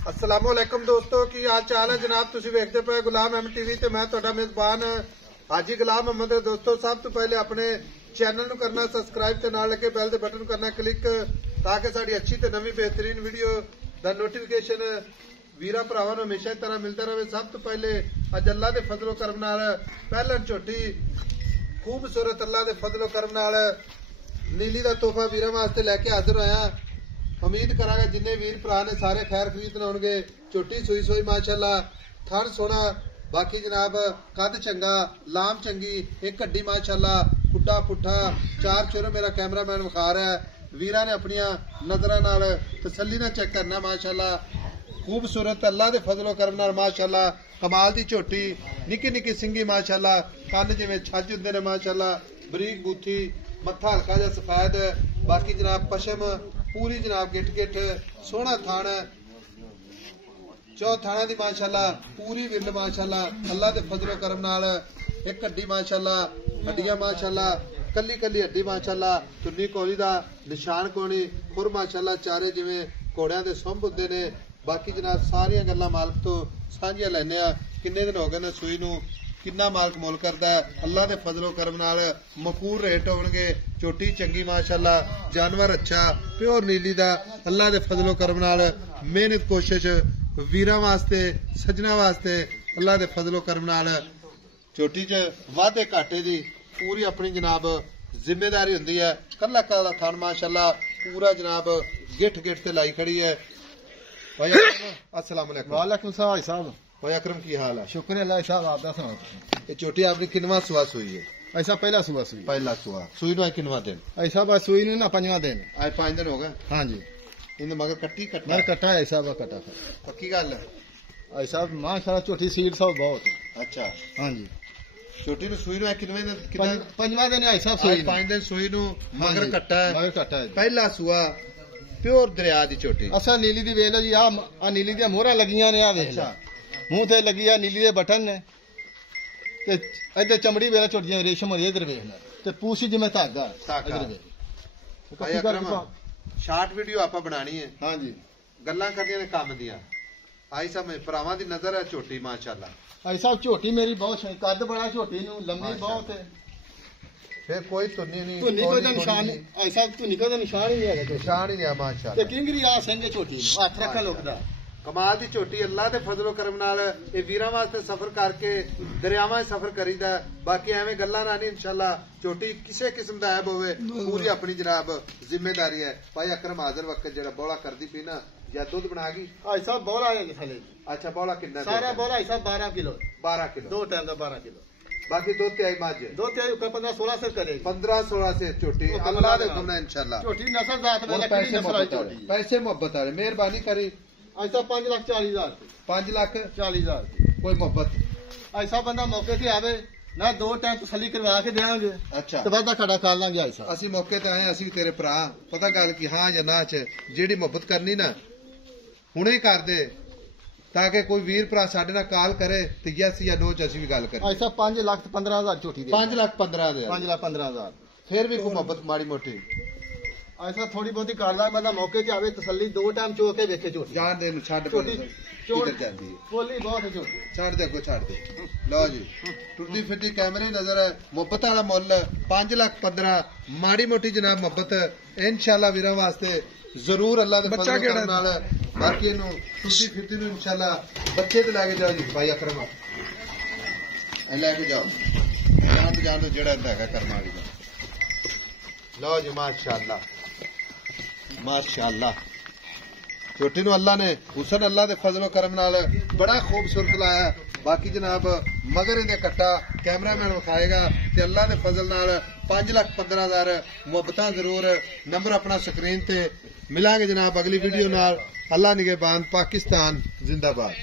अस्सलामुअलैकुम दोस्तों की हाल चाल है जनाब। तुसीं वेखदे पे गुलाम अहमद टीवी ते मैं तुहाडा मेजबान हाजी गुलाम अहमद। दोस्तों सब तो पहले अपने चैनल नूं करना सबसक्राइब ते नाल लगे बैल दे बटन करना क्लिक ताकि साडी अच्छी ते नवी बेहतरीन वीडियो दा नोटिफिकेशन वीरां भरावां नूं हमेशा इस तरह मिलता रहे। सब तो पहले अज अल्लाह दे फजलो करम नाल पहलन झोटी खूबसूरत अल्लाह दे फजलो करम नाल नीली दा तोहफा वीरां वास्ते लैके हाजिर होया। उम्मीद करांगा जिन्ने वीर भरा ने सारे खैर खरीदने होंगे। झोटी सूई सूई माशाअल्लाह, थन सोना, बाकी जनाब कद चंगा, लाम चंगी, एक हड्डी माशाअल्लाह, पुट्ठा पुट्ठा चार चोर मेरा कैमरामैन विखा रहा है। वीरां ने अपनिया नजरां नाल तसल्ली नाल चेक करना माशाअल्लाह। खूबसूरत अल्लाह दे फजलो करम नाल माशाअल्लाह कमाल दी झोटी, निक्की निक्की सिंगी माशाअल्लाह, कन्न जिवें छज हुंदे ने माशाअल्लाह, बरीक बूथी, मत्था हल्का जिहा सफेद, बाकी जनाब पशम पूरी जनाब गिट गिट सोहना थान, चौ थाना दी माशाअल्लाह पूरी विरल माशाअल्लाह अल्लाह दे फजलो करम नाल। एक हड्डी माशाअल्लाह, हड्डियां माशाअल्लाह कल्ली कल्ली हड्डी माशाअल्लाह, चुन्नी कोली दा निशान कोणी, खुर माशाअल्लाह चारे जिवें घोड़ियां दे सुंभ हुंदे ने। बाकी जनाब सारियां गल्लां मालक तो साझियां लैने आ। किन्ने दिन हो गए ने सूई नूं, किन्ना मालक मुल करदा है। अल्लाह दे फजलो करम नाल मकूर रेट होणगे। झोटी चंगी माशाअल्लाह, जानवर अच्छा प्योर नीली दा अल्लाह दे फजलो करम नाल मेहनत कोशिश वीरां वास्ते सजना वास्ते अल्लाह दे फजलो करम नाल झोटी च वाधे घाटे दी पूरी अपनी जनाब जिम्मेदारी हुंदी है। कल्ला कल्ला थान माशाअल्लाह पूरा जनाब गिठ गिठ ते लाई खड़ी है। भाई अस्सलाम वालेकुम। वालेकुम सलाम साहब। भाई अकरम की हाल है? शुक्र है अल्लाह साहब, आप सुनाओ। ये चोटी आपने किनवा सुआ सुई है? ऐसा पहला सुबह सुई। पहला सुआ सुई नु किनवा दिन? ऐसा बस सुई नु ना 5वां दिन। आज 5 दिन हो गए। हाँ जी। इन मगर कट्टी कट्टा मगर कट्टा है ऐसा कट्टा था। पक्की गल है? ऐसा माशाल्लाह चोटी सीट सब बहुत। अच्छा हाँ जी। छोटी नु सुई नु किनवे दिन? कितना 5वां दिन ऐसा सुई। 5 दिन सुई नु मगर कट्टा है। मगर कट्टा है। पहला सुआ प्योर दरिया दी चोटी। असा नीली दी वेल जी आ नीली दी मोहरा लगियां ने आ वेख ला। मुंह ते लगी आ नीली दे बटन ने ते इधर चमड़ी वेला चोटियां रेशम होई इधर वेख ला ते पूछी जिवें धागा इधर वेख। भाई अकरम शार्ट वीडियो आपा बनानी है। हाँ जी। गल्लां करनियां ने काम दियां। आई सब भरावां दी नजर है झोटी माशाअल्लाह। ऐसा झोटी मेरी बहुत कद बड़ा झोटी नु लंबी बहुत है। फिर कोई तुन्नी नहीं, तुन्नी कोई निशान नहीं। ऐसा तुन्नी कोई निशान ही नहीं है। निशान ही नहीं है माशाअल्लाह। ते किंगरी आ संगे झोटी हथ रखा लोकदा कमाल दी झोटी अल्लाह दे फजलो करम नाल ये वीरां वास्ते सफर करके दरियावां सफर करीदा। बाकी एवें गल्लां ना नहीं इंशाअल्लाह। झोटी किसी किस्म दा ऐब होवे पूरी अपनी जनाब जिम्मेदारी है। भाई अकरम हाजिर वक्त जेड़ा बोला करदी पी ना या दूध बना गई? ऐसा बोला है थले। अच्छा बोला कितना? सारा बोला ऐसा 12 किलो। 12 किलो दो टाइम का 12 किलो। बाकी दो त्याई मझ, दो त्याई 15-16 से करेगी। 15-16 से झोटी अल्लाह दे हुक्म नाल इंशाअल्लाह। झोटी नस्ल जात में लकड़ी नस्ल आई झोटी। पैसे मोहब्बत वाले मेहरबानी करी। ऐसा 5,40,000 5,40,000 कोई मोहब्बत। ऐसा बंदा मौके ते आवे ना दो टाइम तसल्ली करवा के देंगे। अच्छा तो बाद खड़ा कर लांगे। ऐसा असि मौके ते आए, असि तेरे भरा पता गल की हां या ना च जेड़ी मोहब्बत करनी ना हुणे ही कर दे ताकि कोई वीर भरा साडे नाल कॉल करे ते यस या नो च असि भी गल करें। ऐसा 5,15,000 झोटी दे। 5,15,000 5,15,000 फिर भी कोई मोहब्बत माड़ी मोटी ऐसा थोड़ी बहुती कर ला बंदा मौके ते आवे तसल्ली दो टाइम चो के देखे झोटी जान दे नु छड़ झोटी किधर जांदी है? बोली बहुत है झोटी। छड़ दे को छड़ दे। लो जी टुरदी फिरदी कैमरे नजर है। मोहब्बत वाला मुल 5,15,000 माड़ी मोटी जनाब मोहब्बत इंशाअल्लाह वीरां वास्ते जरूर अल्लाह दे फजल करम नाल। बाकी नु टुरदी फिरदी नु इंशाअल्लाह बच्चे ते लेके जाओ जी। भाई अकरम ए लेके जाओ जान दो जेड़ा हैगा करम वाली दा। लो जी माशाअल्लाह माशाअल्लाह छोटी नु अल्लाह ने हुसन अल्लाह दे फजलो करम नाल बड़ा खूबसूरत लाया। बाकी जनाब मगर इहदे कट्टा कैमरामैन विखाएगा ते अल्लाह दे फजल नाल 5,15,000 मुहब्बतां जरूर। नंबर अपना स्क्रीन ते मिलांगे जनाब अगली वीडियो नाल। अल्लाह निगहबान। पाकिस्तान जिंदाबाद।